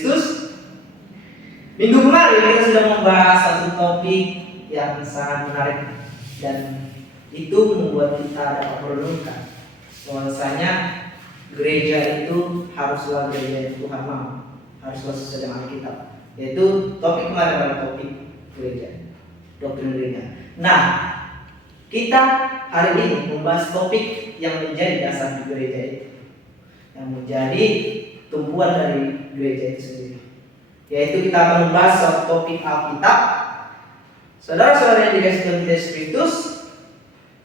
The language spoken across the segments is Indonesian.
Kristus. Minggu kemarin kita sudah membahas satu topik yang sangat menarik dan itu membuat kita dapat merenungkan bahwasanya gereja itu haruslah gereja yang Tuhan mau, haruslah sesuai dengan Alkitab. Yaitu topik kemarin adalah topik gereja, doktrin gereja. Nah, kita hari ini membahas topik yang menjadi dasar di gereja itu, yang menjadi tumpuan dari gereja itu sendiri. Yaitu kita akan membahas soal topik Alkitab. Saudara-saudara yang dikasihi Tuhan Yesus Kristus,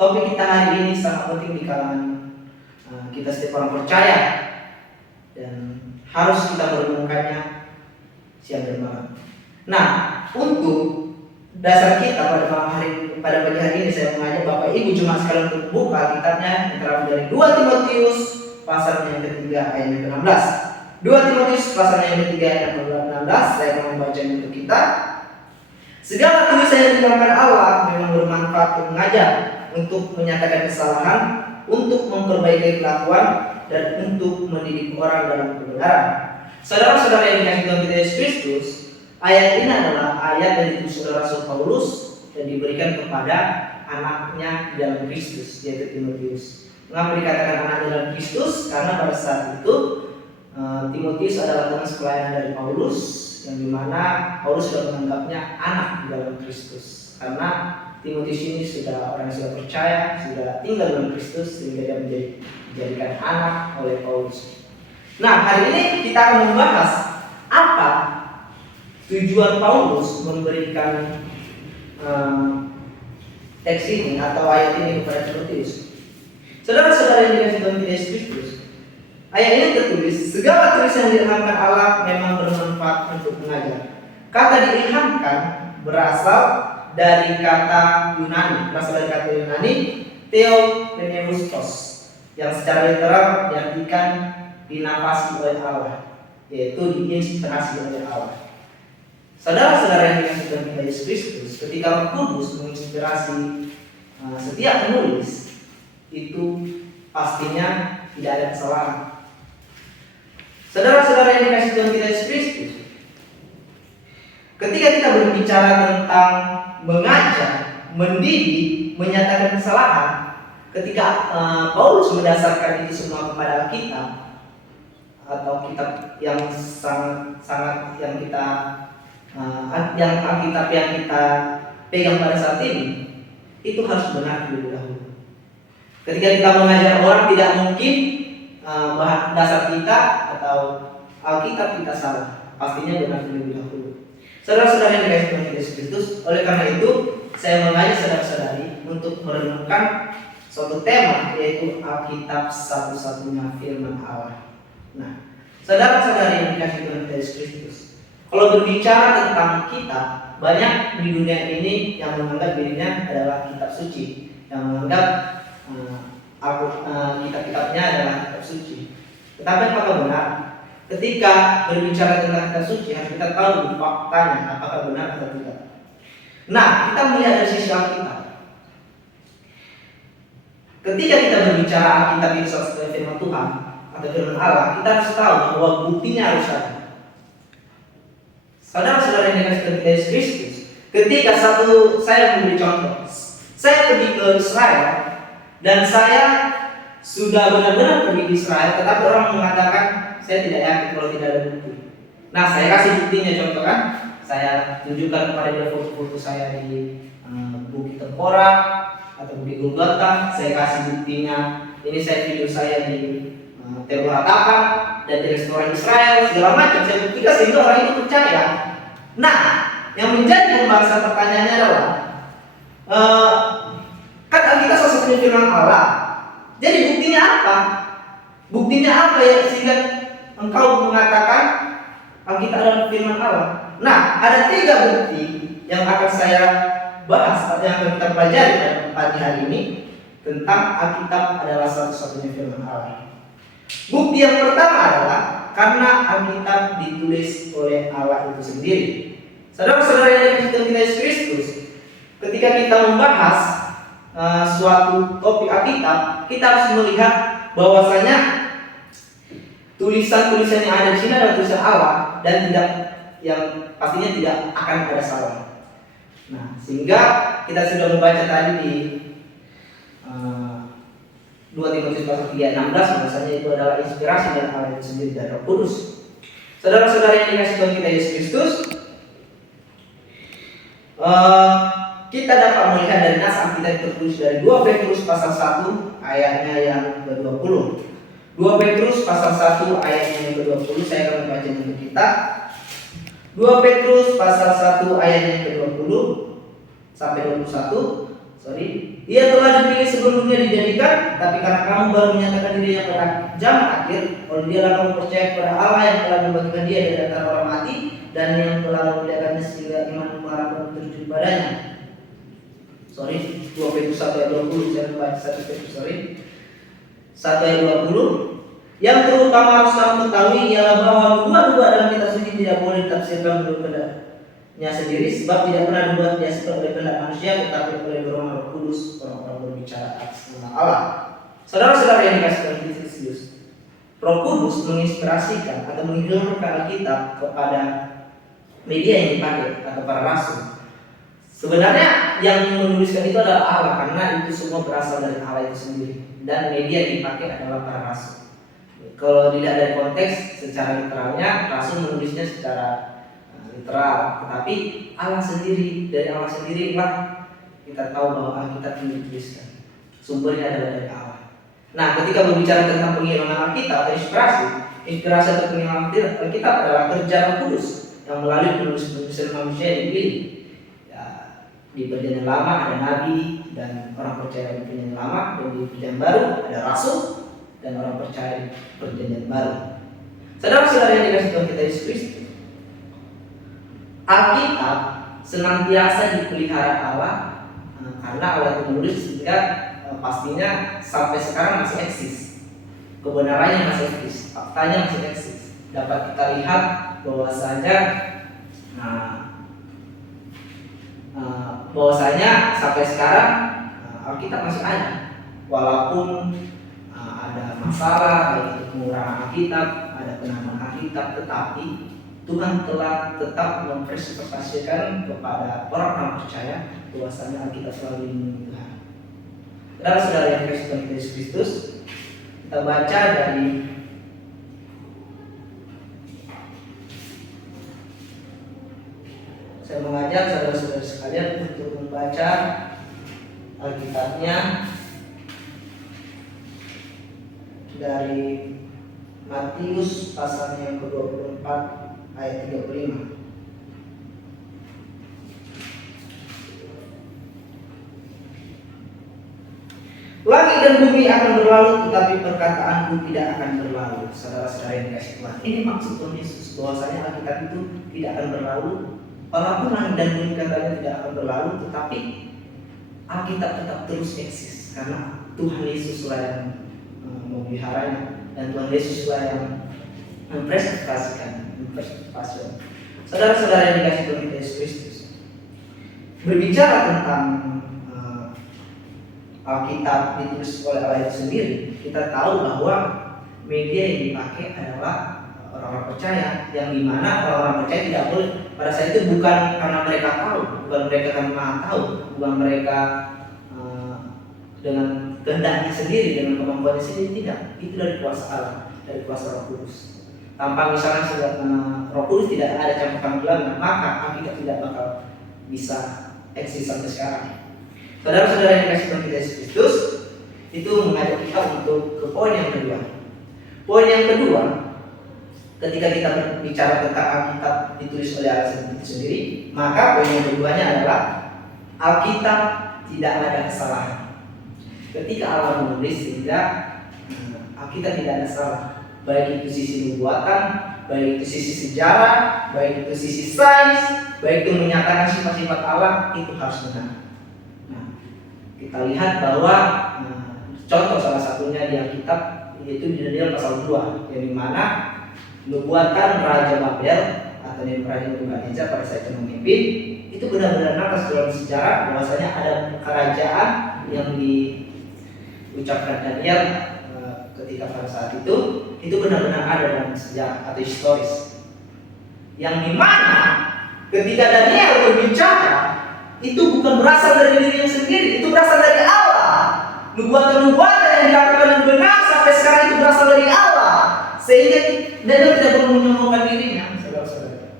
topik kita hari ini sangat penting di kalangan kita setiap orang percaya dan harus kita merenungkannya siang dan malam. Nah, untuk dasar kita pada pagi hari ini saya mengajak Bapak Ibu jemaat sekalian untuk buka Alkitabnya yang terambil dari 2 Timotius pasal yang ketiga ayat yang ke-16. 2 Timotius pasal yang ketiga ayat yang ke-16, saya akan membacanya untuk kita. Segala tulisan yang dituangkan Allah memang bermanfaat untuk mengajar, untuk menyatakan kesalahan, untuk memperbaiki kelakuan, dan untuk mendidik orang dalam kebenaran. Saudara-saudara yang dikasihi Tuhan kita Yesus Kristus, ayat ini adalah ayat yang ditulis oleh Rasul Paulus dan diberikan kepada anaknya di dalam Kristus, yaitu Timotius. Mengapa dikatakan anaknya dalam Kristus? Karena pada saat itu Timotius adalah teman sepelayanan dari Paulus, yang dimana Paulus sudah menganggapnya anak di dalam Kristus. Karena Timotius ini sudah orang yang sudah percaya, sudah tinggal dalam Kristus, sehingga dia dijadikan anak oleh Paulus. Nah, hari ini kita akan membahas apa tujuan Paulus memberikan teks ini atau ayat ini kepada Timotius. Saudara-saudara yang dikasihi Tuhan Yesus Kristus, ayat ini tertulis, segala tulisan yang diilhamkan Allah memang bermanfaat untuk mengajar. Kata diilhamkan berasal dari kata Yunani, Theopneustos, yang secara literal diartikan dinafasi oleh Allah, yaitu diinspirasi oleh Allah. Saudara-saudara yang dikasihi Tuhan Yesus Kristus, ketika Roh Kudus menginspirasi setiap penulis, itu pastinya tidak ada kesalahan. Saudara-saudara yang dikasihi Tuhan Yesus Kristus, ketika kita berbicara tentang mengajar, mendidik, menyatakan kesalahan, ketika Paulus mendasarkan itu semua kepada Alkitab atau kitab yang sangat yang kita yang Alkitab yang kita pegang pada saat ini, itu harus benar terlebih dahulu. Ketika kita mengajar orang, tidak mungkin bahan dasar kita atau Alkitab kita salah, pastinya benar terlebih dahulu. Saudara-saudara yang dikasihi Tuhan Yesus Kristus, oleh karena itu saya mengajak saudara-saudari untuk merenungkan suatu tema, yaitu Alkitab satu-satunya firman Allah. Nah, saudara-saudari yang dikasihi Tuhan Yesus Kristus, kalau berbicara tentang kitab, banyak di dunia ini yang menganggap dirinya adalah kitab suci, yang menganggap kitab-kitabnya adalah kitab suci. Tetapi apakah benar? Ketika berbicara tentang kitab suci, harus kita tahu faktanya apakah benar atau tidak. Nah, kita melihat dari sisi Alkitab. Ketika kita berbicara Alkitab ini sebagai firman Tuhan atau firman Allah, kita harus tahu bahwa buktinya harus ada. Saudara-saudara yang dikasihi Tuhan Yesus Kristus, ketika saya memberi contoh, saya pergi ke Israel dan saya sudah benar-benar pergi ke Israel, tetapi orang mengatakan saya tidak yakin kalau tidak ada bukti. Nah, saya kasih buktinya, contoh kan, saya tunjukkan kepada dia foto-foto saya di Bukit Tengkorak atau Bukit Golgota. Saya kasih buktinya, ini saya video saya di Tebo Ratapan dan di restoran Israel, segala macam. Saya buktikan sehingga orang itu percaya. Nah, yang menjadi pembahasan pertanyaannya adalah kan Alkitab salah satunya firman Allah. Jadi buktinya apa? Buktinya apa ya sehingga engkau mengatakan Alkitab adalah firman Allah? Nah, ada 3 bukti yang akan saya bahas atau yang akan kita pelajari pada pagi hari ini tentang Alkitab adalah satu-satunya firman Allah. Bukti yang pertama adalah karena Alkitab ditulis oleh Allah itu sendiri. Saudara-saudara yang dikasihi Tuhan Yesus Kristus, ketika kita membahas suatu topik Alkitab, kita harus melihat bahwasanya tulisan-tulisan yang ada di sini adalah tulisan Allah dan yang pastinya tidak akan ada salah. Nah, sehingga kita sudah membaca tadi di 2 Timotius pasal 3:16 bahwasanya itu adalah inspirasi dari Allah itu sendiri dan Roh Kudus. Saudara-saudara yang dikasih Tuhan kita Yesus Kristus, kita dapat melihat dari nas Alkitab tertulis dari 2 Petrus pasal 1 ayatnya yang ke-20. 2 Petrus pasal 1 ayatnya yang ke-20, saya akan membaca untuk kita. 2 Petrus pasal 1 ayatnya yang ke-20 sampai 21. Ia telah dipilih sebelum dunia dijadikan, tapi karena kamu baru menyatakan dirinya pada zaman akhir, oleh Dialah kamu percaya kepada Allah yang telah membagikan Dia dari antara orang mati dan yang telah memuliakannya sehingga iman mengharapkan terjun padanya. 2 Petrus 1 ayat 20, saya membaca 1 Petrus 1 ayat 20. Yang terutama harus kamu ketahui ialah bahwa dua dalam kitab suci tidak boleh ditafsirkan menurut kendaknya sendiri, sebab tidak pernah dibuat biasa oleh kehendak manusia, tetapi oleh dorongan Roh Kudus orang-orang berbicara atas nama Allah. Saudara-saudara yang dikasih Tuhan Yesus, Roh Kudus menginspirasikan atau menghilangkan Alkitab kepada media yang dipakai atau para rasul. Sebenarnya yang menuliskan itu adalah Allah, karena itu semua berasal dari Allah itu sendiri, dan media yang dipakai adalah para rasul. Kalau dilihat dari konteks secara literalnya, rasul menulisnya secara literal, tetapi Allah sendiri, dari Allah sendirilah kita tahu bahwa Alkitab dituliskan. Sumbernya adalah dari Allah. Nah, ketika berbicara tentang pengiriman Alkitab atau inspirasi atau pengiriman Alkitab adalah kerja Roh Kudus yang melalui penulis-penulis manusia yang dipilih. Ya, di Perjanjian Lama ada nabi dan orang percaya di Perjanjian Lama, dan di Perjanjian Baru ada rasul dan orang percaya di Perjanjian Baru. Saudara-saudara yang dikasih Tuhan kita Yesus Kristus, Alkitab senantiasa dipelihara Allah, karena Allah itu menulis sehingga pastinya sampai sekarang masih eksis. Kebenarannya masih eksis, faktanya masih eksis. Dapat kita lihat bahwasanya sampai sekarang Alkitab masih ada, walaupun ada masalah, baik itu pengurangan Alkitab, ada penambahan Alkitab, tetapi Tuhan telah tetap mempresentasikan kepada orang-orang percaya bahwasanya Alkitab selalu dilindungi Tuhan. Saudara-saudara yang dikasihi Tuhan Yesus Kristus, kita baca dari saya mengajak saudara-saudara sekalian untuk membaca Alkitabnya dari Matius pasal yang ke-24 ayat 35. Langit dan bumi akan berlalu, tetapi perkataanku tidak akan berlalu. Saudara-saudara yang dikasihi Tuhan, ini maksud Tuhan Yesus, bahwasanya Alkitab itu tidak akan berlalu. Walaupun langit dan bumi katanya tidak akan berlalu, tetapi Alkitab tetap terus eksis, karena Tuhan Yesuslah yang memeliharanya, dan Tuhan Yesuslah yang mempresentasikan. Saudara-saudara yang dikasihi Tuhan Yesus Kristus, berbicara tentang Alkitab ditulis oleh Allah itu sendiri, kita tahu bahwa media yang dipakai adalah orang-orang percaya, yang dimana orang-orang percaya tidak boleh pada saat itu, bukan karena mereka tahu, bukan mereka karena tahu, bukan mereka dengan kehendaknya sendiri, dengan kemampuannya sendiri, tidak. Itu dari kuasa Allah, dari kuasa Roh Kudus. Tanpa misalnya Roh Kudus tidak ada campur tangan, maka Alkitab tidak bakal bisa eksis sampai sekarang. Saudara-saudara yang dikasihi Tuhan Yesus Kristus, itu mengajak kita untuk ke poin yang kedua. Poin yang kedua, ketika kita berbicara tentang Alkitab ditulis oleh Allah itu sendiri, maka poin yang keduanya adalah Alkitab tidak ada kesalahan. Ketika Allah menulis, sehingga Alkitab tidak ada salah, baik itu sisi nubuatan, baik itu sisi sejarah, baik itu sisi sains, baik itu menyatakan sifat-sifat Allah, itu harus benar. Kita lihat bahwa contoh salah satunya di Alkitab yaitu di Daniel pasal 2, yang dimana nubuatan Raja Babel atau Raja Nebukadnezar pada saat itu memimpin, itu benar-benar nakas dalam sejarah bahwasanya ada kerajaan yang diucapkan Daniel ketika pada saat itu benar-benar ada dalam sejarah atau historis. yang dimana ketika Daniel berbicara itu bukan berasal dari dirinya sendiri, itu berasal dari Allah. Nubuatan-nubuatan yang dilakukan dengan benar sampai sekarang itu berasal dari Allah, sehingga Daniel tidak perlu menyombongkan dirinya. Saudara-saudara,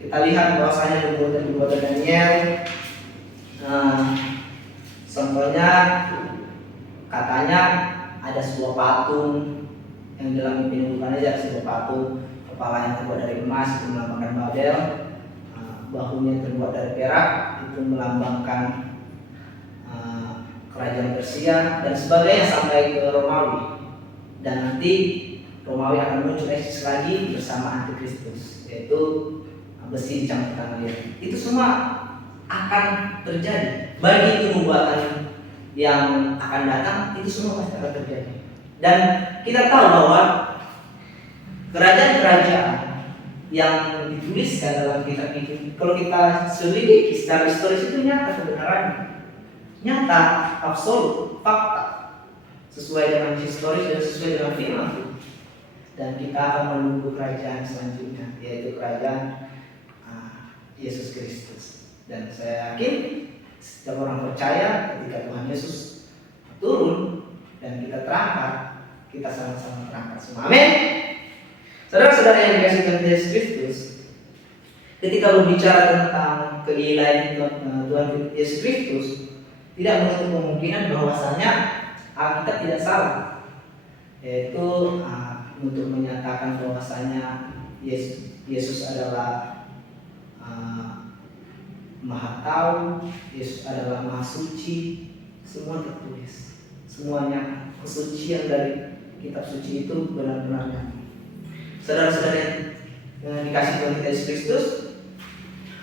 kita lihat bahwasanya nubuatan-nubuatan Daniel, contohnya katanya ada sebuah patung yang dalam mimpi nubuatan aja, sebuah patung kepala yang terbuat dari emas itu melambangkan Babel, bahunya terbuat dari perak itu melambangkan kerajaan Persia dan sebagainya sampai ke Romawi, dan nanti Romawi akan muncul eksis lagi bersama Antikristus, yaitu besi dicampur lihat. Itu semua akan terjadi. Bagi itu nubuatan yang akan datang itu semua pasti akan terjadi. Dan kita tahu bahwa kerajaan-kerajaan yang dituliskan dalam kitab itu, kalau kita selidiki secara historis itu nyata kebenarannya, nyata, absolut, fakta, sesuai dengan historis dan sesuai dengan firman Tuhan. Dan kita akan menunggu kerajaan selanjutnya, yaitu kerajaan Yesus Kristus. Dan saya yakin setiap orang percaya ketika Tuhan Yesus turun dan kita terangkat, kita sama-sama terangkat semua. Amin. Saudara-saudara yang dikasihi Tuhan Yesus Kristus, ketika berbicara tentang keilahian Tuhan Yesus Kristus, tidak menutup kemungkinan bahwasanya Alkitab tidak salah, yaitu untuk menyatakan bahwasanya Yesus adalah Maha Tahu, Yesus adalah Maha Suci, semua tertulis, semuanya kesucian dari kitab suci itu benar-benar nyata. Saudara-saudara yang dikasih Tuhan kita Yesus Kristus,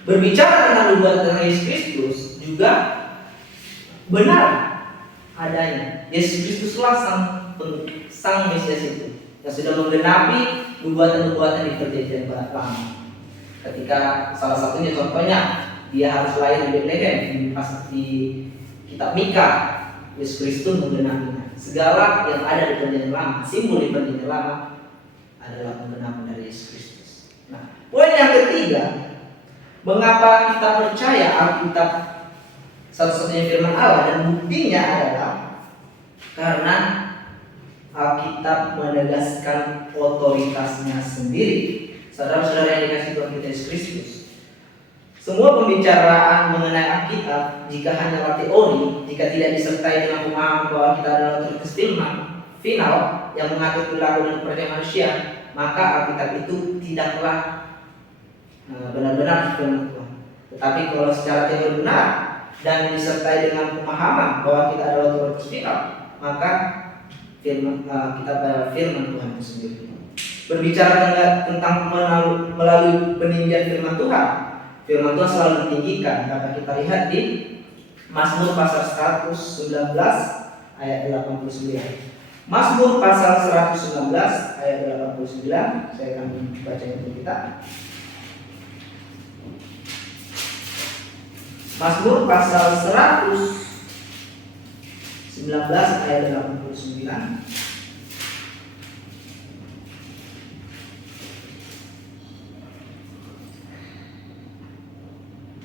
berbicara tentang nubuatan Yesus Kristus juga benar adanya. Yesus Kristuslah sang Mesias itu yang sudah menggenapi nubuatan-nubuatan di perjanjian lama. Ketika salah satunya contohnya dia harus lahir di Bethlehem di kitab Mika, Yesus Kristus menggenapinya. Segala yang ada di perjanjian lama, simbol di perjanjian lama adalah penggenapan dari Yesus Kristus. Nah, poin yang ketiga, mengapa kita percaya Alkitab satu-satunya firman Allah, dan buktinya adalah karena Alkitab menegaskan otoritasnya sendiri. Saudara-saudara yang dikasihi Tuhan kita Yesus Kristus, semua pembicaraan mengenai Alkitab jika hanyalah teori, jika tidak disertai dengan pemahaman bahwa kita adalah otoritas final yang mengatur perilaku dan kepercayaan manusia, maka Alkitab itu tidaklah benar-benar firman Tuhan. Tetapi kalau secara teori benar dan disertai dengan pemahaman bahwa kita adalah otoritas final, maka kita adalah firman Tuhan itu sendiri. Berbicara tentang melalui peninjauan firman Tuhan, firman Tuhan selalu ditinggikan. Dapat kita lihat di Mazmur pasal 119 ayat 89. Mazmur pasal 119 ayat 89, saya akan baca untuk kita. Mazmur pasal 119 ayat 89.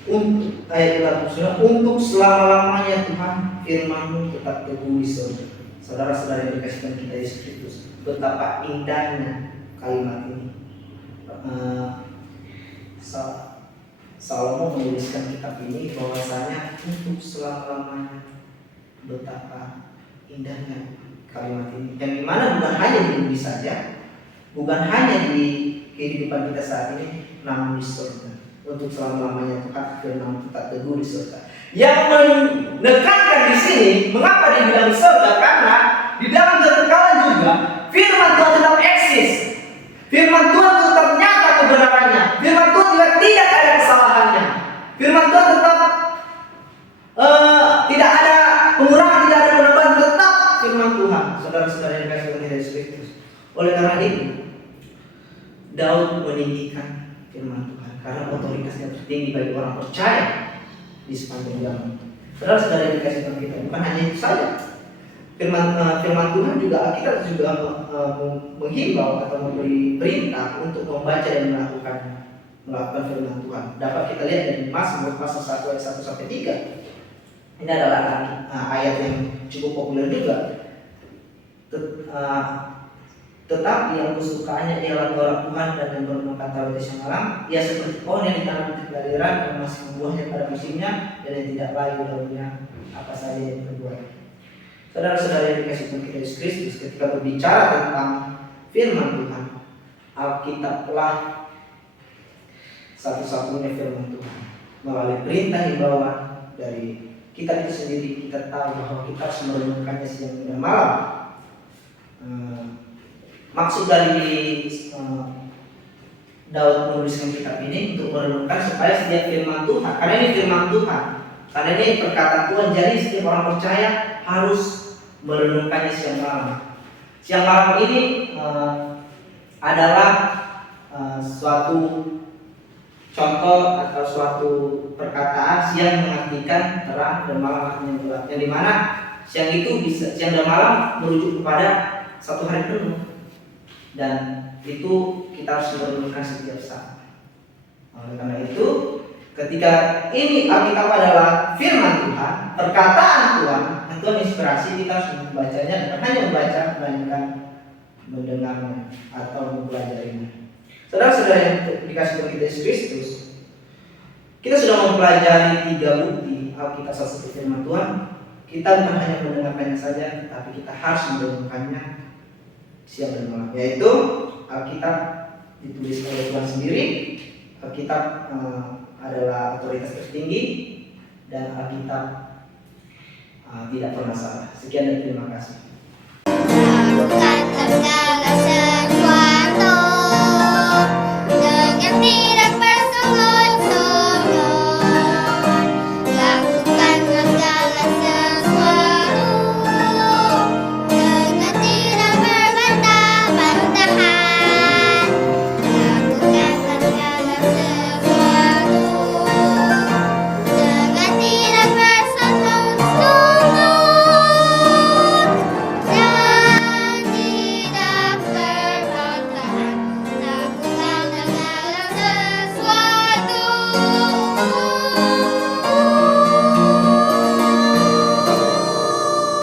Untuk ayat 89, untuk selama-lamanya Tuhan firman-Mu tetap teguh di surga. Saudara-saudara yang dikasih Tuhan kita Yesus Kristus, betapa indahnya kalimat ini. Salomo menuliskan kitab ini bahwasanya untuk selama-lamanya, betapa indahnya kalimat ini. Yang dimana bukan hanya di bumi saja, bukan hanya di kehidupan kita saat ini, namun di surga. Untuk selama-lamanya Tuhan firman tetap teguh di surga. Yang menekankan di sini, mengapa dibilang di surga? Karena di dalam kekekalan juga firman Tuhan tetap eksis. Firman Tuhan tetap nyata kebenarannya. Firman Tuhan juga tidak ada kesalahannya. Firman Tuhan tetap tidak ada pengurangan, tidak ada penambahan, tetap firman Tuhan. Saudara-saudara yang dikasihi Tuhan Yesus Kristus. Oleh karena itu, Daud meninggikan firman Tuhan karena otoritasnya tertinggi bagi orang percaya di sepanjang zaman. Saudara-saudara yang dikasihi Tuhan kita, bukan hanya itu saja. Firman Tuhan juga, kita juga menghimbau atau memberi perintah untuk membaca dan melakukannya. melakukan firman Tuhan. Dapat kita lihat dari Mazmur pasal 1 ayat 1 sampai 3. Ini adalah ayat yang cukup populer juga. Tetapi yang kesukaannya ialah Torah Tuhan dan yang merenungkan Taurat siang malam. Ia seperti pohon yang ditanam di tepi aliran yang masih membuahnya pada musimnya dan yang tidak layu daunnya apa saja yang berbuah. Saudara-saudara yang dikasih Tuhan kita Yesus Kristus, ketika berbicara tentang firman Tuhan, Alkitablah satu-satunya firman Tuhan. Melalui perintah himbauan dari kita itu sendiri, kita tahu bahwa kita harus merenungkannya siang dan malam. Maksud dari Daud menuliskan kitab ini untuk merenungkan supaya setiap firman Tuhan, karena ini firman Tuhan, karena ini perkataan Tuhan, jadi setiap orang percaya harus merenungkannya siang malam. Siang malam ini adalah suatu contoh atau suatu perkataan. Siang mengartikan terang dan malam artinya gelap, yang dimana siang itu bisa, siang dan malam merujuk kepada satu hari penuh, dan itu kita harus merenungkan setiap saat. Oleh karena itu, ketika ini Alkitab adalah firman Tuhan, perkataan Tuhan, yang Tuhan inspirasi, kita harus membacanya, bukan hanya membaca, melainkan mendengarnya atau mempelajarinya. Saudara-saudara yang dikasih Tuhan kita Yesus Kristus, kita sudah mempelajari 3 bukti Alkitab satu firman Tuhan. Kita bukan hanya mendengarkannya saja, tapi kita harus merenungkannya siang dan malam. Yaitu Alkitab ditulis oleh Tuhan sendiri, Alkitab adalah otoritas tertinggi, dan Alkitab tidak pernah salah. Sekian dan terima kasih.